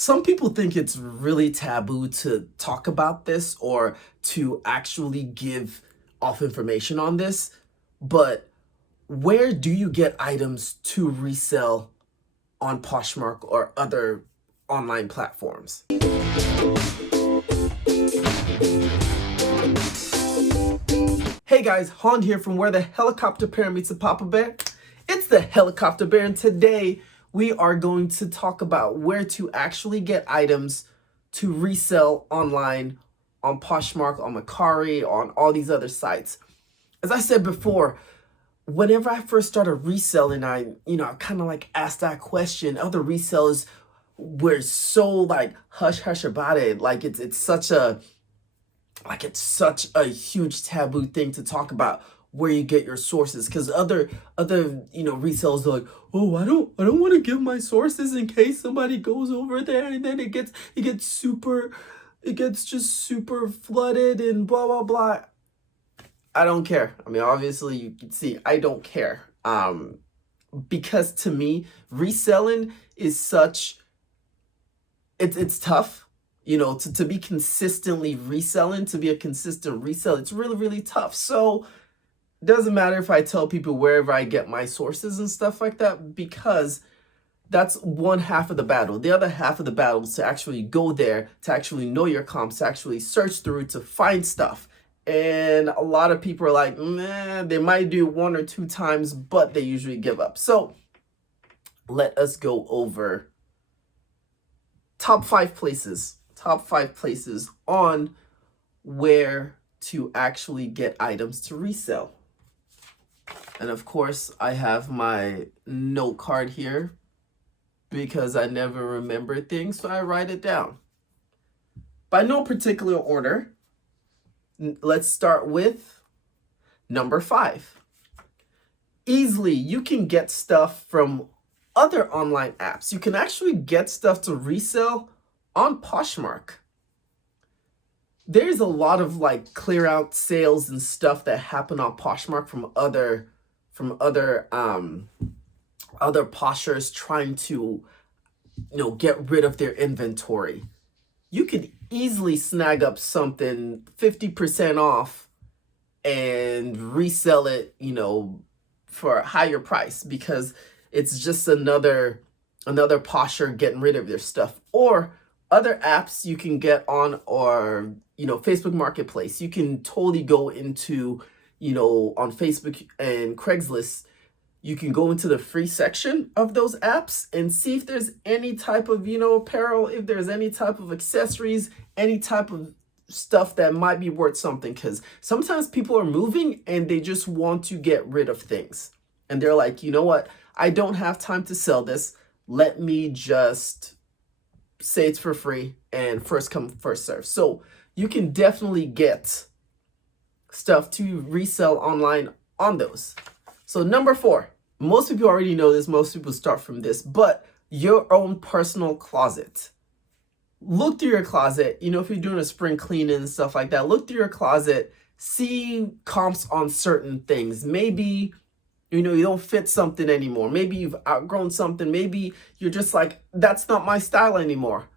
Some people think it's really taboo to talk about this or to actually give off information on this, but where do you get items to resell on Poshmark or other online platforms? Hey guys, Han here from Where the Helicopter Bear Meets a Papa Bear. It's the Helicopter Bear, and today we are going to talk about where to actually get items to resell online on Poshmark, on Mercari, on all these other sites. As I said before, whenever I first started reselling, I kind of like asked that question. Other resellers were so like hush hush about it. Like it's such a huge taboo thing to talk about where you get your sources, because other resellers are like, oh, I don't want to give my sources in case somebody goes over there and then it gets just super flooded and blah blah blah. I don't care. I mean, obviously you can see I don't care. Because to me, reselling is it's tough. To be consistently reselling, to be a consistent reseller, it's really, really tough. So it doesn't matter if I tell people wherever I get my sources and stuff like that, because that's one half of the battle. The other half of the battle is to actually go there, to actually know your comps, to actually search through, to find stuff. And a lot of people are like, man, they might do 1 or 2 times, but they usually give up. So let us go over top 5 places on where to actually get items to resell. And of course, I have my note card here because I never remember things, so I write it down. By no particular order, let's start with number 5. Easily, you can get stuff from other online apps. You can actually get stuff to resell on Poshmark. There's a lot of like clear out sales and stuff that happen on Poshmark from other poshers trying to get rid of their inventory. You could easily snag up something 50% off and resell it, for a higher price, because it's just another posher getting rid of their stuff. Or other apps you can get on, or Facebook Marketplace. You can totally go into on Facebook and Craigslist. You can go into the free section of those apps and see if there's any type of apparel, if there's any type of accessories, any type of stuff that might be worth something. Because sometimes people are moving and they just want to get rid of things, and they're like, you know what, I don't have time to sell this. Let me just say it's for free and first come, first serve. So you can definitely get stuff to resell online on those. So number 4, most people already know this. Most people start from this, but your own personal closet. Look through your closet. If you're doing a spring cleaning and stuff like that, look through your closet, see comps on certain things. Maybe you don't fit something anymore. Maybe you've outgrown something. Maybe you're just like, that's not my style anymore.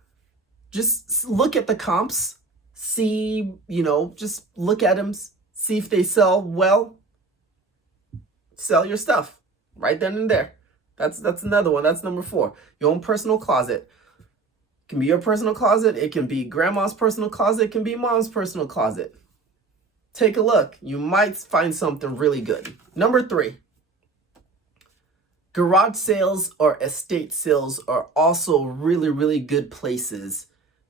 Just look at the comps, see, just look at them, see if they sell well, sell your stuff right then and there. That's another one. That's number 4. Your own personal closet. It can be your personal closet. It can be grandma's personal closet. It can be mom's personal closet. Take a look. You might find something really good. Number 3. Garage sales or estate sales are also really, really good places,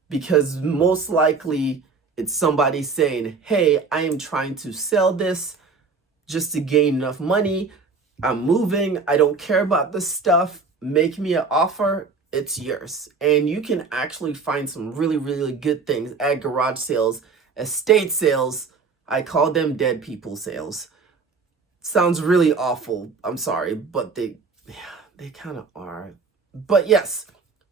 because most likely it's somebody saying, hey, I am trying to sell this just to gain enough money. I'm moving. I don't care about this stuff. Make me an offer. It's yours. And you can actually find some really, really good things at garage sales. Estate sales, I call them dead people sales. Sounds really awful. I'm sorry, but they kind of are. But yes,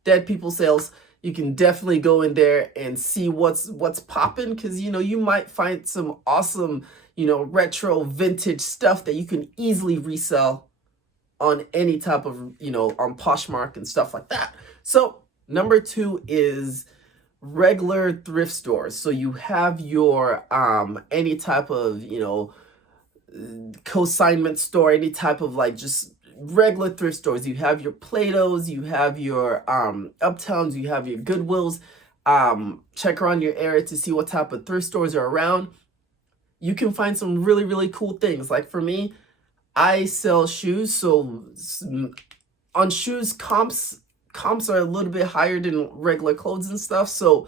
dead people sales. You can definitely go in there and see what's popping, because you might find some awesome retro vintage stuff that you can easily resell on any type of on Poshmark and stuff like that. So Number 2 is regular thrift stores. So you have your any type of, you know, consignment store, any type of like just regular thrift stores. You have your Plato's, you have your Uptowns, you have your Goodwills. Check around your area to see what type of thrift stores are around. You can find some really, really cool things. Like for me, I sell shoes, so on shoes, comps are a little bit higher than regular clothes and stuff. So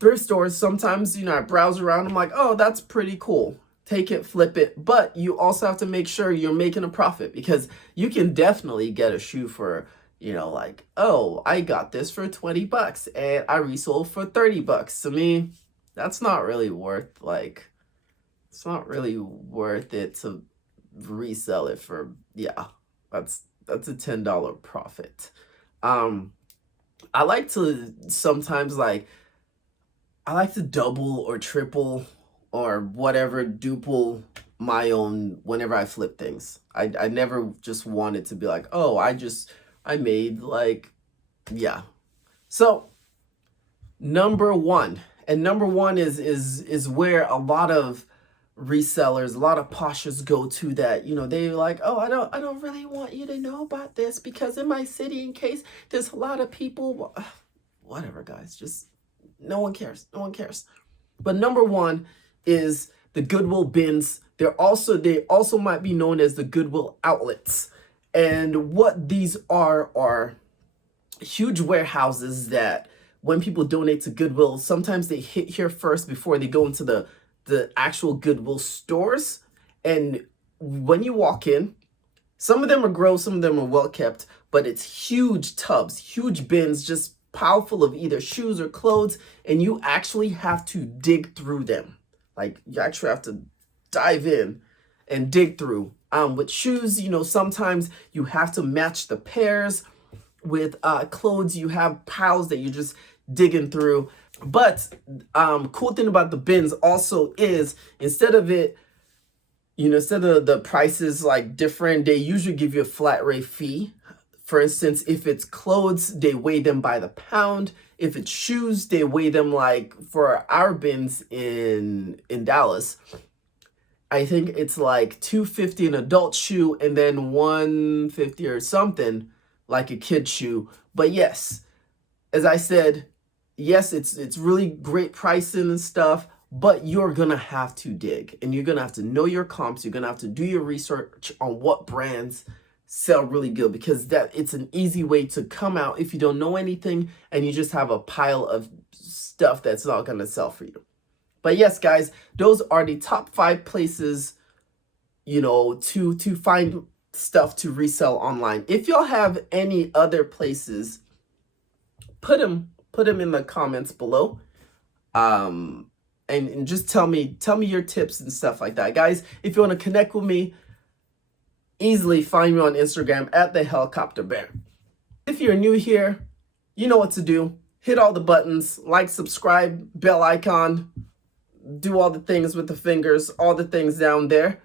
thrift stores, sometimes, you know, I browse around, I'm like, oh, that's pretty cool. Take it, flip it. But you also have to make sure you're making a profit, because you can definitely get a shoe for, you know, like, oh, I got this for 20 bucks and I resold for 30 bucks. To me, that's not really worth, like, it's not really worth it to resell it for, yeah, that's a $10 profit. I like to sometimes, like, I like to double or triple or whatever, duple my own whenever I flip things. I never just want it to be like, oh, I made like, yeah. So number 1, and number 1 is where a lot of resellers, a lot of poshers go to, that, you know, they're like, oh, I don't really want you to know about this, because in my city, in case there's a lot of people, whatever, guys, just no one cares. But number 1 is the Goodwill Bins. They also might be known as the Goodwill outlets. And what these are huge warehouses that when people donate to Goodwill, sometimes they hit here first before they go into the actual Goodwill stores. And when you walk in, some of them are gross, some of them are well kept, but it's huge tubs, huge bins, just pile full of either shoes or clothes, and you actually have to dig through them. Like, you actually have to dive in and dig through. With shoes, you know, sometimes you have to match the pairs. With clothes, you have piles that you're just digging through. But cool thing about the bins also is, instead of it, you know, instead of the prices like different, they usually give you a flat rate fee. For instance, if it's clothes, they weigh them by the pound. If it's shoes, they weigh them, like for our bins in Dallas, I think it's like $2.50 an adult shoe, and then $1.50 or something like a kid shoe. But yes, as I said, yes, it's really great pricing and stuff, but you're gonna have to dig, and you're gonna have to know your comps. You're gonna have to do your research on what brands sell really good, because it's an easy way to come out if you don't know anything and you just have a pile of stuff that's not gonna sell for you. But yes, guys, those are the top 5 places, you know, to find stuff to resell online. If y'all have any other places, put them in the comments below. And just tell me your tips and stuff like that. Guys, if you want to connect with me, easily find me on Instagram at the HELICOPTERBEAR. If you're new here, you know what to do. Hit all the buttons, like, subscribe, bell icon, do all the things with the fingers, all the things down there.